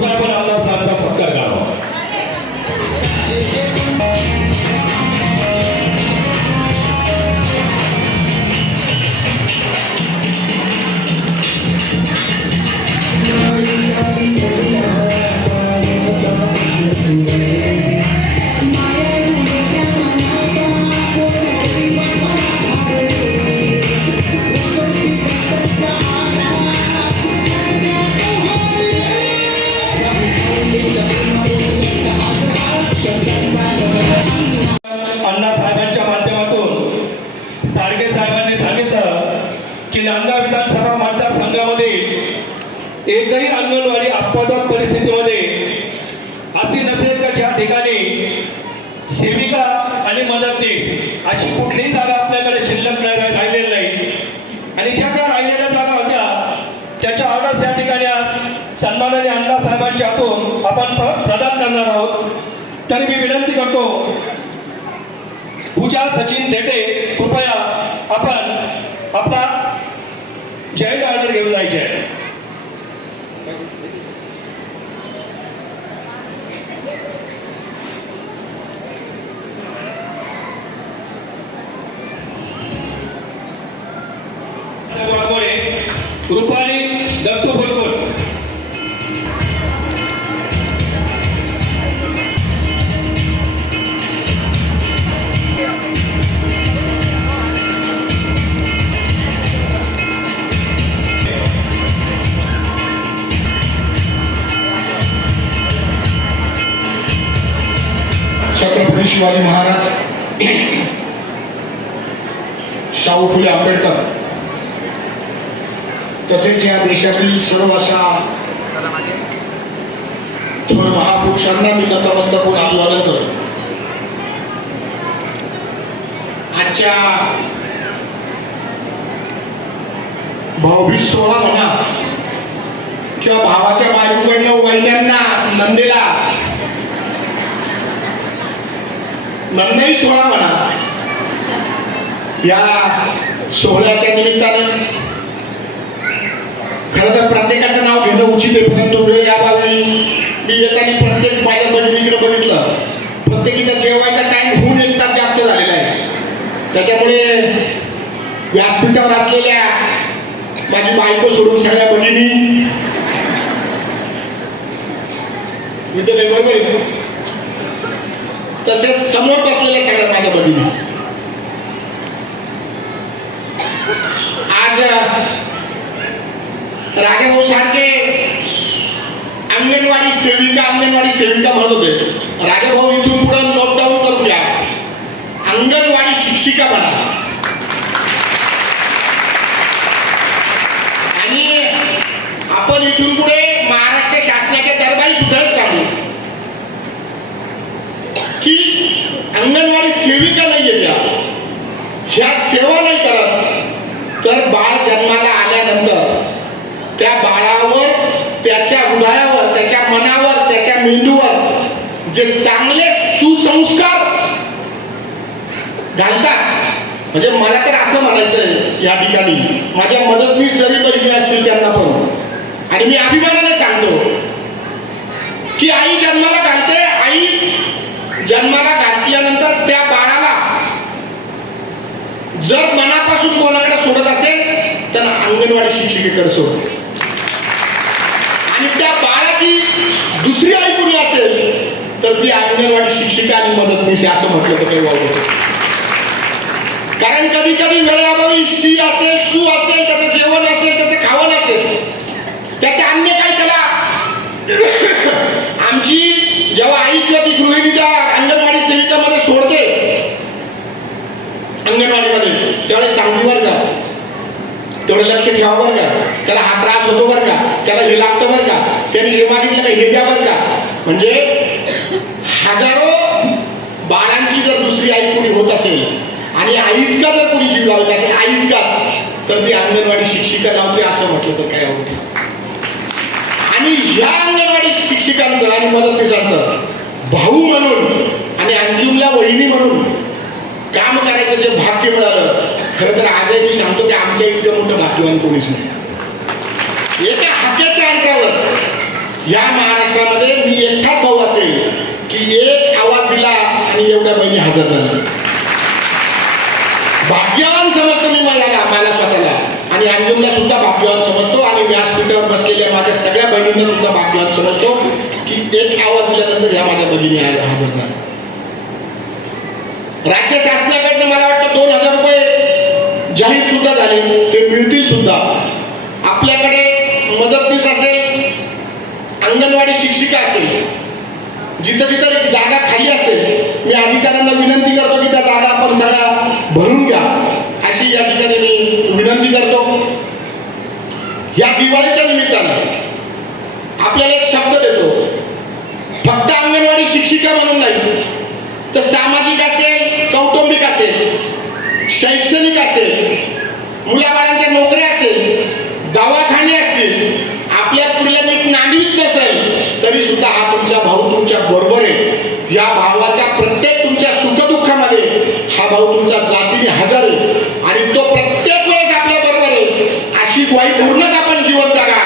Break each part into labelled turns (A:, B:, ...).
A: कृपया आपण अंगणवाडी परिस्थितीमध्ये असे नसेल का ज्या ठिकाणी सेविका आणि मदतनीस अशी कुठलीही जागा आपल्याकडे शिल्लक नाही राहिलेली नाही. आणि ज्या काय राहिलेल्या जागा होत्या त्याच्या ऑर्डर्स या ठिकाणी आज सन्मानाने अण्णा साहेबांच्या हातून आपण प्रदान करणार आहोत. तरी मी विनंती करतो पूजा सचिन थेटे कृपया आपण आपला जॉईंट ऑर्डर घेऊन जायचे.
B: छत्रपती शिवाजी महाराज शाहू फुले आंबेडकर. तसेच या देशातील सर्व अशा थोर महापुरुषांना मी नतमस्तक होऊन अभिवादन करतो. आजच्या भाऊबीज सोहळा म्हणा किंवा भावाच्या बायकोकडनं वहिन्यांना नंदेला नंदई सोहळा म्हणा या सोहळ्याच्या निमित्ताने खरं तर प्रत्येकाचं नाव घेणं उचित आहे परंतु वेळ याबावी मी येताना प्रत्येक माझ्या बहिणीकडे बघितलं. प्रत्येकीचा जेवायचा टाइम होऊन एक तास जास्त झालेला आहे. त्याच्यामुळे व्यासपीठावर असलेल्या माझी बायको सोडून सगळ्या बहिणी मी तर बरोबर आहे. तसेच समोर बसलेल्या सगळ्या माझ्या भगिनी आज राजाभाऊ सारखे अंगणवाडी सेविका अंगणवाडी सेविका म्हणत होते. राजाभाऊ इथून पुढे नोट डाऊन करून घ्या अंगणवाडी शिक्षिका बना आणि आपण इथून पुढे महाराष्ट्र शासनाच्या दरबारी सुद्धा सांगू की अंगणवाडी सेविका नाही त्या ह्या सेवा नाही करत तर बाळ जन्माला आल्यानंतर त्या बाळावर त्याच्या हृदयावर त्याच्या मनावर त्याच्या मेंदूवर जे चांगले सुसंस्कार घालतात. म्हणजे मला तर असं म्हणायचं आहे या ठिकाणी माझ्या मदतनीस जरी बहिणी असतील त्यांना पण. आणि मी अभिमानाने सांगतो की आई जन्माला घालते आई जन्माला घातल्यानंतर त्या बाळा जर मनापासून कोणाकडे सोडत असेल तर अंगणवाडी शिक्षिकेकडे सोडते आणि त्या बाळाची दुसरी आई असेल तर ती अंगणवाडी शिक्षिका आणि मदतनीस आहे असं म्हटलं तर काही वावत कारण कधी कधी वेळेअभावी शी असेल सू असेल त्याचं जेवण असेल त्याचं खावण असेल त्याचे अन्य काय त्याला आमची जेव्हा आई किंवा ती गृहिणी त्या अंगणवाडी सेविकामध्ये सोडते अंगणवाडीमध्ये त्यावेळेस सांगू बरं का? तेवढं लक्ष ठेवा बरं का? त्याला हा त्रास होतो बरं का? त्याला हे लागतं बरं का? त्याने हे मागितलं का? हे द्या बरं का? म्हणजे हजारो बाळांची जर दुसरी आई कोणी होत असेल आणि आईतका जर कोणी जीव लावत असेल आईतकाच तर ती अंगणवाडी शिक्षिका लावते असं म्हटलं तर काय होतं आणि ह्या अंगणवाडी शिक्षिकांचं आणि मदतनीसांचं भाऊ म्हणून आणि अंजुमला वहिनी म्हणून काम करायचं जे भाग्य मिळालं खरं तर आजही मी सांगतो की आमच्या इतकं मोठं भाग्यवान कोणीच नाही. एका हाक्याच्या अंतरावर या महाराष्ट्रामध्ये मी एकटाच भाऊ असेल की एक आवाज दिला आणि एवढ्या बहिणी हजर झाल्या. भाग्यवान समजतो मी मला मला स्वतःला. आणि अंजुमला सुद्धा भाग्यवान समजतो आणि व्यासपीठावर बसलेल्या माझ्या सगळ्या बहिणींना सुद्धा भाग्यवान समजतो की एक आवाज दिल्यानंतर ह्या माझ्या बहिणी हजर झाल्या राज्य शासनाकडनं मला वाटतं दोन हजार रुपये जाहीर सुद्धा झाले ते मिळतील सुद्धा. आपल्याकडे मदतनीस असेल अंगणवाडी शिक्षिका असेल जिथं जिथं जागा खाली असेल मी अधिकाऱ्यांना विनंती करतो की त्या जागा आपण सगळ्या भरून घ्या. अशी या ठिकाणी मी विनंती करतो. या दिवाळीच्या निमित्तानं आपल्याला एक शब्द देतो. फक्त अंगणवाडी शिक्षिका म्हणून नाही तर सामाजिक असेल कौटुंबिक असेल शैक्षणिक असेल मुलाबाळांच्या नोकऱ्या असेल दवाखाने असतील आपल्या पुढल्या नीट नांदवीत नसेल तरी सुद्धा हा तुमचा भाऊ तुमच्या बरोबर आहे. या भावाच्या प्रत्येक तुमच्या सुखदुःखामध्ये हा भाऊ तुमचा जातीने हजर आहे आणि तो प्रत्येक वेळेस आपल्या बरोबर आहे अशी ग्वाही धरूनच आपण जीवन जगा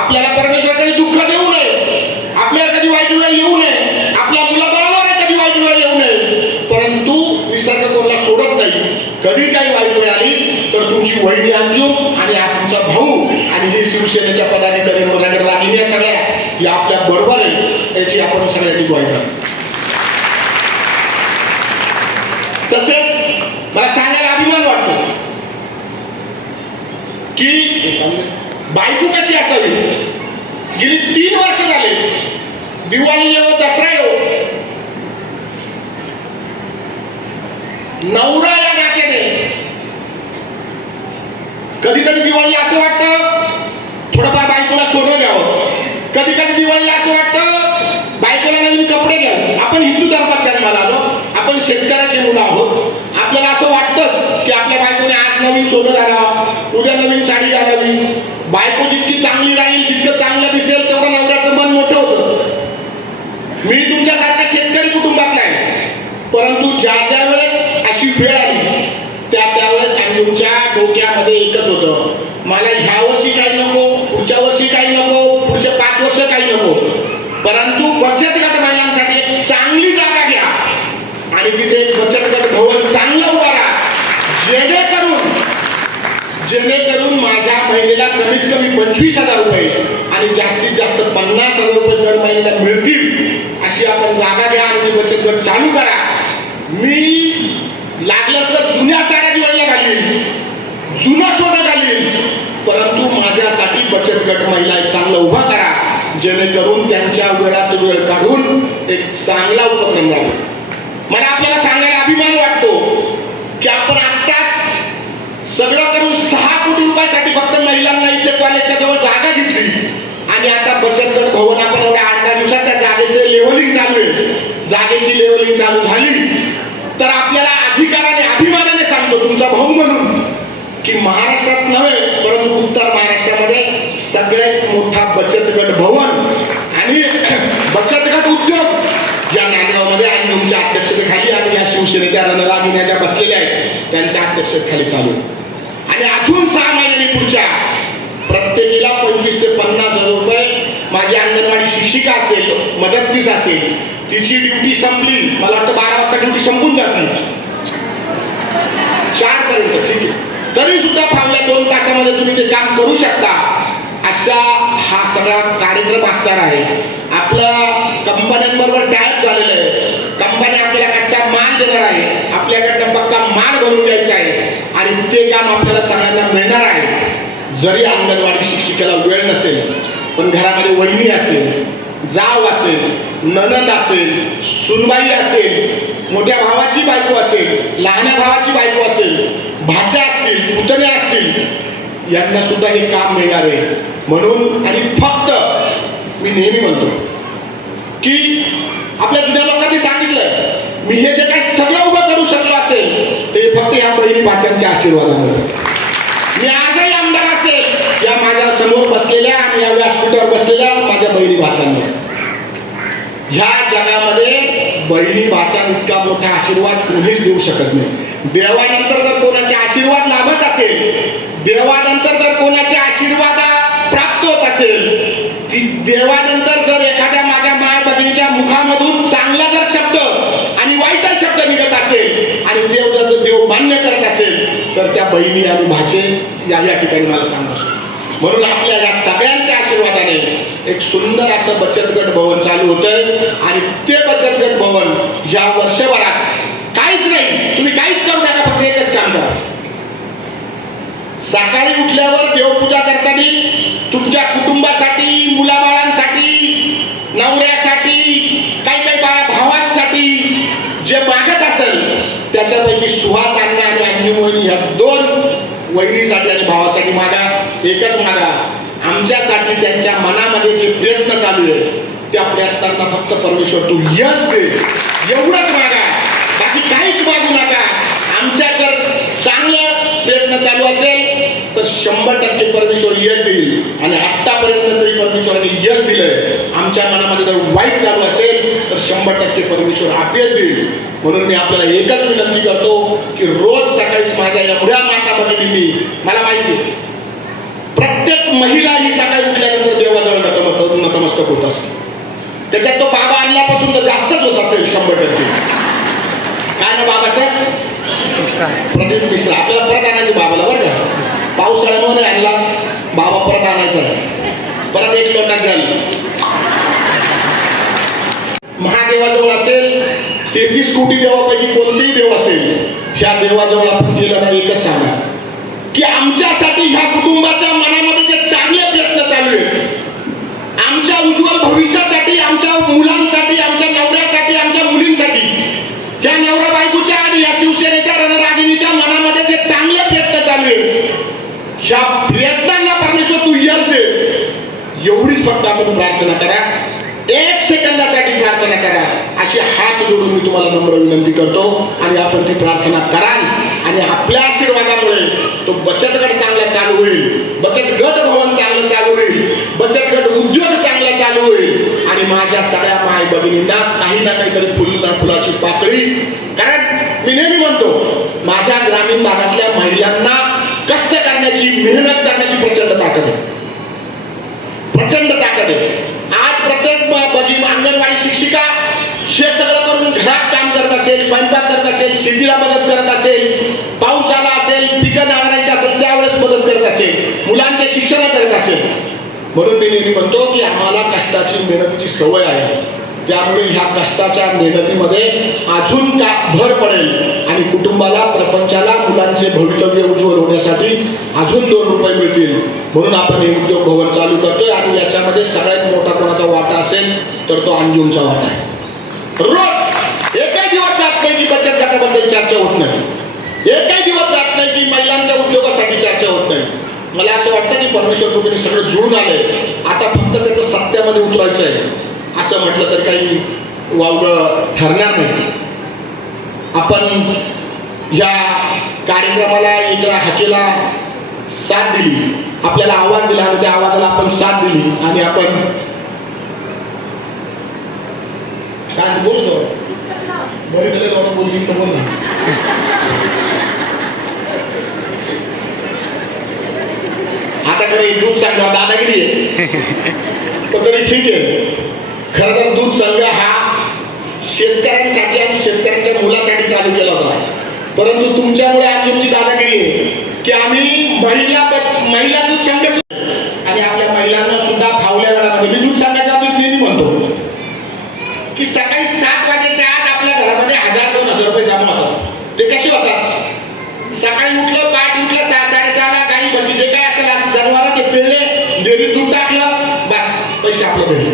B: आपल्याला परमेश्वर कधी दुःख देऊ नये आपल्याला कधी वाईट वेळ येऊ नये आपल्या मुलाबाळांवर कधी वाईट वेळ येऊ नये परंतु निसर्ग कोणाला सोडत नाही कधी काही वाईट वेळ आली तर तुमची वहिनी अंजूम आणि हा तुमचा भाऊ आणि हे शिवसेनेच्या पदाधिकारी मुलांकडे रागिनी या सगळ्या या आपल्या बरोबर आहे याची आपण सगळ्यांनी ग्वाही करू तसेच मला सांगायला अभिमान वाटतो की बायको कशी असावी? गेली तीन वर्ष झाले. दिवाळी येऊ दसरा येऊ नवरा या नात्याने. कधीतरी दिवाळी असं वाटतं थोडंफार बायकोला सोनं घ्यावं कधी कधी दिवाळीला असं वाटतं बायकोला नवीन कपडे घ्यावे आपण हिंदू धर्मात जन्माला आलो आपण शेतकऱ्याचे मुलं आहोत आपल्याला असं वाटतंच की आपल्या बायकोने आज नवीन सोनं घालावं उद्या नवीन साडी घालावी. बायको जितकी चांगली राहील जितकं चांगलं दिसेल तेवढं नवऱ्याचं मन मोठं होतं. मी तुमच्यासारखा शेतकरी कुटुंबात नाही. परंतु ज्या ज्या वेळेस अशी वेळ आली त्या त्यावेळेस अंजूच्या डोक्यामध्ये एकच होतं. मला ह्या वर्षी काही नको पुढच्या वर्षी काही नको पुढच्या पाच वर्ष काही नको परंतु बचत गट महिलांसाठी एक चांगली जागा घ्या आणि तिथे एक बचत गट भवन चांगलं उभा राहा जेणेकरून जेणेकरून माझ्या महिलेला कमीत कमी पंचवीस हजार रुपये आणि जास्तीत जास्त पन्नास हजार रुपये दर महिन्याला मिळतील अशी आपण जागा घ्या आणि ती बचत गट चालू करा. मी लागलंच तर जुन्या साड्या दिवाळीला घालीन. जुना सोनं घालीन. परंतु माझ्यासाठी बचत गट महिला एक चांगला उभा करा. जेणेकरून त्यांच्या वेळात वेळ काढून एक चांगला उपक्रम राहील. मला आपल्याला सांगायला अभिमान वाटतो की आपण आत्ताच सगळं करून सहा कोटी रुपयासाठी फक्त त्याच्याजवळ जागा घेतली आणि आता बचत गट भवन आपण एवढ्या आठ दहा दिवसात त्या जागेचं लेवलिंग चालू आहे जागेची लेवलिंग चालू झाली. तर आपल्याला अधिकाराने अभिमानाने सांगतो तुमचा भाऊ म्हणून की महाराष्ट्रात नव्हे परंतु उत्तर महाराष्ट्रामध्ये सगळ्यात मोठा बचत गट भवन आणि बचत गट उद्योग या नांदगावमध्ये आणि तुमच्या अध्यक्षतेखाली आणि या शिवसेनेच्या रणरागिण्या ज्या बसलेल्या आहेत. त्यांच्या अध्यक्षतेखाली चालू. आणि अजून सहा महिन्यांनी पुढच्या प्रत्येकीला पंचवीस ते पन्नास हजार रुपये. माझी अंगणवाडी शिक्षिका असेल मदतनीस असेल तिची ड्युटी संपली. मला वाटतं बारा वाजता ड्युटी संपून जाते चार पर्यंत ठीक आहे. तरी सुद्धा फावल्या दोन तासामध्ये तुम्ही ते काम करू शकता. असा हा सगळा कार्यक्रम असणार आहे. आपलं कंपन्यांबरोबर टायप झालेलं आहे. कंपन्या आपल्याला कच्चा माल देणार आहे. आपल्याकडनं पक्का माल भरून द्यायचा आहे. आणि ते काम आपल्याला सगळ्यांना मिळणार आहे. जरी अंगणवाडी शिक्षिकेला वेळ नसेल पण घरामध्ये वहिनी असेल जाव असेल ननद असेल सुनबाई असेल मोठ्या भावाची बायको असेल लहान्या भावाची बायको असेल भाच्या असतील पुतणे असतील यांना सुद्धा हे काम मिळणार आहे. म्हणून आणि फक्त मी नेहमी म्हणतो की आपल्या जुन्या लोकांनी सांगितलं मी हे जे काही सगळं उभं करू शकलो असेल ते फक्त या बहिणी भाच्यांच्या आशीर्वादामुळे मी आजही आमदार असेल या माझ्यासमोर बसलेल्या आणि या व्यासपीठावर बसलेल्या माझ्या बहिणी भाचांना ह्या जगामध्ये बहिणी भाचा इतका मोठा आशीर्वाद कोणीच देऊ शकत नाही. देवानंतर जर कोणाचे आशीर्वाद लाभत असेल देवानंतर जर कोणाचे आशीर्वाद प्राप्त होत असेल देवानंतर जर एखाद्या माझ्या माय मुखामधून चांगला जर शब्द आणि वाईट शब्द निघत असेल आणि देव जर देव मान्य करत असेल तर त्या बहिणी आणि भाचे या या ठिकाणी मला सांगत असतो म्हणून आपल्या या सगळ्यांच्या आशीर्वादाने एक सुंदर असं बचत गट भवन चालू होतं आणि ते बचत गट भवन या वर्षभरात काहीच नाही. तुम्ही काहीच करू नका फक्त एकच काम करा. सकाळी उठल्यावर देवपूजा करताना तुमच्या कुटुंबासाठी मुलाबाळांसाठी नवऱ्यासाठी काही काही बाळा भावांसाठी जे मागत असेल त्याच्यापैकी सुहास अण्णा आणि अंजू मोहिनी ह्या दोन वहिनीसाठी आणि भावासाठी मागा. एकच मागा आमच्यासाठी त्यांच्या मनामध्ये जे प्रयत्न चालू आहे त्या प्रयत्नांना फक्त परमेश्वर तू यश दे. एवढंच मागा. बाकी काहीच मागू नका. आमच्या जर चांगलं प्रयत्न चालू असेल तर शंभर टक्के परमेश्वर यश देईल. आणि आत्तापर्यंत तरी परमेश्वराने यश दिलंय. आमच्या मनामध्ये जर वाईट चालू असेल तर शंभर टक्के परमेश्वर आपल्याच देईल. म्हणून मी आपल्याला एकच विनंती करतो की रोज सकाळीच माझ्या एवढ्या माता भगिनींनी मला माहिती आहे, प्रत्येक महिला ही सकाळी उठल्यानंतर देवाजवळ नतमस्तक नतमस्तक होत असते त्याच्यात तो बाबा आणल्यापासून तर जास्तच होत असेल शंभर टक्के. काय ना बाबाचं? प्रदीप मिश्रा. आपल्याला परत आणायचं बाबाला बरं का? पावसाळ्यामुळे नाही आणला बाबा परत आणायचा. परत एक लोटात झाली महादेवाजवळ असेल तेहतीस कोटी देवापैकी कोणतेही देव असेल ह्या देवाजवळ आपण गेलं नाही एकच सांगा. की आमच्यासाठी ह्या कुटुंबाच्या मनामध्ये जे चांगले प्रयत्न चालू आहेत आमच्या उज्ज्वल भविष्यासाठी आमच्या मुलांसाठी आमच्या नवऱ्यासाठी आमच्या मुलींसाठी या नवरा बायकोच्या आणि या शिवसेनेच्या रणरागिणीच्या मनामध्ये जे चांगले प्रयत्न चालू आहेत ह्या प्रयत्नांना परमेश्वर तू यश दे एवढीच फक्त आपण प्रार्थना करा. एक सेकंदासाठी प्रार्थना करा. अशी हात जोडून मी तुम्हाला नम्र विनंती करतो आणि आपण ती प्रार्थना कराल. आणि आपल्या आशीर्वादामुळे तो बचत गट चांगला चालू होईल. बचत गट भवन चांगलं चालू होईल. बचत गट उद्योग चांगला चालू होईल. आणि माझ्या सगळ्या माय भगिनींना काही ना काहीतरी फुल ना फुलाची पाकळी. कारण मी नेहमी म्हणतो माझ्या ग्रामीण भागातल्या महिलांना कष्ट करण्याची मेहनत करण्याची प्रचंड ताकद आहे. प्रचंड ताकद आहे. आज प्रत्येक अंगणवाडी शिक्षिका हे सगळं करून घरात काम करत असेल स्वयंपाक करत असेल शेतीला मदत करत असेल पाऊस आला असेल पिकं नांगरायची असेल त्यावेळेस मदत करत असेल मुलांच्या शिक्षणा करत असेल. म्हणून मी नेहमी म्हणतो की आम्हाला कष्टाची मेहनतीची सवय आहे. त्यामुळे ह्या कष्टाच्या मेहनतीमध्ये अजून का भर पडेल? आणि कुटुंबाला प्रपंचाला मुलांचे भवितव्य उज्ज्वल होण्यासाठी अजून दोन रुपये मिळतील. म्हणून आपण हे उद्योग भवन चालू करतोय आणि याच्यामध्ये सगळ्यात मोठा कोणाचा वाटा असेल तर तो अंजुमचा वाटा आहे. रोज एकही दिवस जात नाही की बचत गटाबद्दल चर्चा होत नाही. एकही दिवस जात नाही की महिलांच्या उद्योगासाठी चर्चा होत नाही. मला असं वाटतं की परमेश्वर कृपेने सगळं जुळून आलंय. आता फक्त त्याचं सत्यामध्ये उतरायचं आहे असं म्हटलं तर काही वावगं ठरणार नाही. आपण या कार्यक्रमाला एका हाकेला साथ दिली आपल्याला आवाज दिला आणि त्या आवाजाला आपण साथ दिली आणि आपण काय बोलतो. बरी तरी लोक बोलतील तर बोल आता खरं दूध संघ दादागिरी आहे. पण तरी ठीक आहे. खर तर दूध संघ हा शेतकऱ्यांसाठी आणि शेतकऱ्यांच्या मुलासाठी चालू केला होता. परंतु तुमच्यामुळे आज तुमची दादागिरी आहे की आम्ही महिला महिला दूध संघ आणि आपल्या महिलांना सुद्धा फावल्या वेळामध्ये मी दूध संघाच्या दूध नेहमी म्हणतो की सकाळी सात वाजेच्या आत आपल्या घरामध्ये हजार दोन हजार रुपये जमा होतात ते कसे होतात सकाळी उठलं पाठ उठलं सहा साडेसहाला काही बसी जे काय असेल आज जनावर ते पिळले डेअरीत दूध टाकलं बस पैसे आपल्या घरी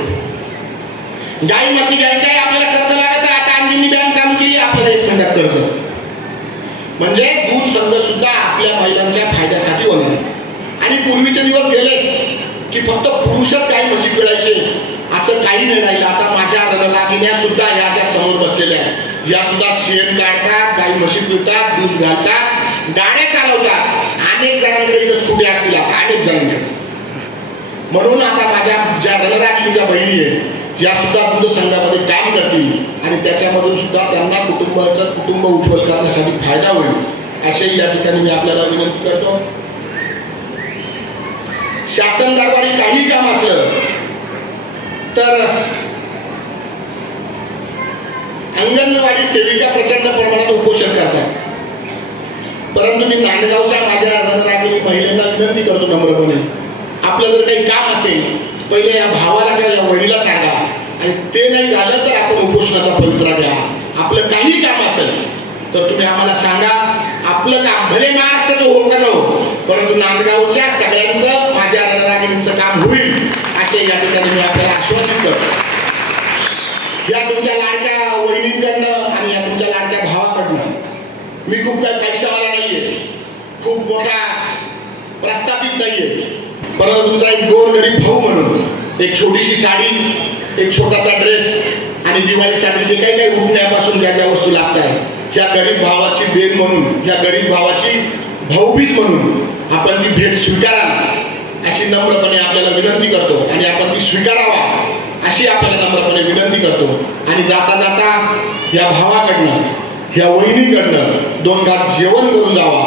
B: गाई म्हशी घ्यायच्या आहे, आपल्याला कर्ज लागत आहे. आता अंजिनी बँक चालू केली आपल्याला एक महिन्यात कर्ज. म्हणजे दूध संघ सुद्धा आपल्या महिलांच्या फायद्यासाठी होणार आणि पूर्वीचे दिवस गेले की फक्त पुरुषच गाई म्हशी पिळायचे. असं काही नाही राहिलं. आता माझ्या रणरागिण्या सुद्धा ह्या ज्या समोर बसलेल्या आहेत. या सुद्धा शेण काढतात गाई म्हशी पिळतात दूध घालतात गाड्या चालवतात. अनेक जणांकडे इथं स्कूटी असतील आता अनेक जणांकडे. म्हणून आता माझ्या ज्या रणरागिणीच्या बहिणी आहेत या सुद्धा दूध संघामध्ये काम करतील आणि त्याच्यामधून सुद्धा त्यांना कुटुंबाचं कुटुंब उज्ज्वल करण्यासाठी फायदा होईल असेही या ठिकाणी मी आपल्याला विनंती करतो. शासन दरबारी काही काम असलं तर अंगणवाडी सेविका प्रचंड प्रमाणात उपोषण करतात. परंतु मी नांदगावच्या माझ्या रणरागिणी महिलांना विनंती करतो नम्रपणे आपलं जर काही काम असेल पहिले या भावाला किंवा या वडीला सांगा. आणि ते नाही झालं तर आपण उपोषणाचा पवित्रा घ्या. आपलं काही काम असेल तर तुम्ही आम्हाला सांगा. आपलं काम भले महाराष्ट्राचं हो का हो परंतु नांदगावच्या सगळ्यांचं माझ्या रणरागिणीचं काम होईल असे या ठिकाणी मी आपल्याला आश्वासित करतो. या तुमच्या लाडक्या वहिनींकडनं आणि या तुमच्या लाडक्या भावाकडनं मी खूप काही पैशावाला नाहीये. खूप मोठा प्रस्थापित नाहीये. परंतु तुमचा एक गोर गरीब भाऊ म्हणून एक छोटीशी साडी एक छोटासा ड्रेस आणि दिवाळीसाठी जे काही काही उठण्यापासून ज्या ज्या वस्तू लागत आहेत ह्या गरीब भावाची देण म्हणून या गरीब भावाची भाऊबीज म्हणून आपण ती भेट स्वीकारा अशी नम्रपणे आपल्याला विनंती करतो आणि आपण ती स्वीकारावा अशी आपल्याला नम्रपणे विनंती करतो. आणि जाता जाता या भावाकडनं या वहिनीकडनं दोन घात जेवण करून जावा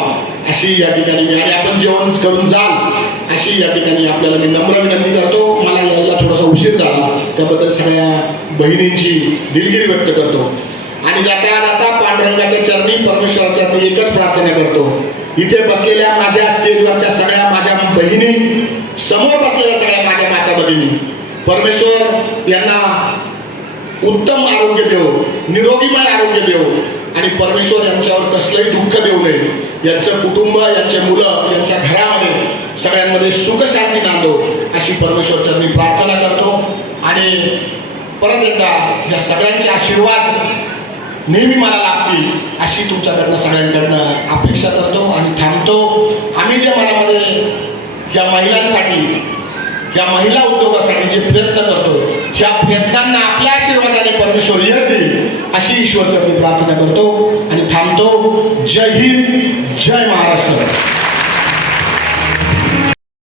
B: अशी या ठिकाणी मी आणि आपण जेवण करून जाल. अशी या ठिकाणी आपल्याला मी नम्र विनंती करतो. मला यायला थोडासा उशीर झाला. त्याबद्दल सगळ्या बहिणींची दिलगिरी व्यक्त करतो. आणि जाता जाता पांडुरंगाच्या चरणी परमेश्वराच्या चरणी एकच प्रार्थना करतो. इथे बसलेल्या माझ्या स्टेजवरच्या सगळ्या माझ्या बहिणी समोर बसलेल्या सगळ्या माझ्या माता भगिनी परमेश्वर यांना उत्तम आरोग्य देव निरोगीमय आरोग्य देव आणि परमेश्वर यांच्यावर कसलंही दुःख देऊ नये. यांचं कुटुंब यांचे मुलं यांच्या घरामध्ये सुख शांती नांदो अशी परमेश्वरच्या मी प्रार्थना करतो. आणि परत एकदा या सगळ्यांचे आशीर्वाद नेहमी मला लागतील अशी तुमच्याकडनं सगळ्यांकडनं अपेक्षा करतो आणि थांबतो. आम्ही जे मनामध्ये या महिलांसाठी या महिला उद्योगासाठी जे प्रयत्न करतो या प्रयत्नांना आपल्या आशीर्वादाने परमेश्वर यश देईल अशी मी प्रार्थना करतो आणि थांबतो. जय हिंद जय महाराष्ट्र.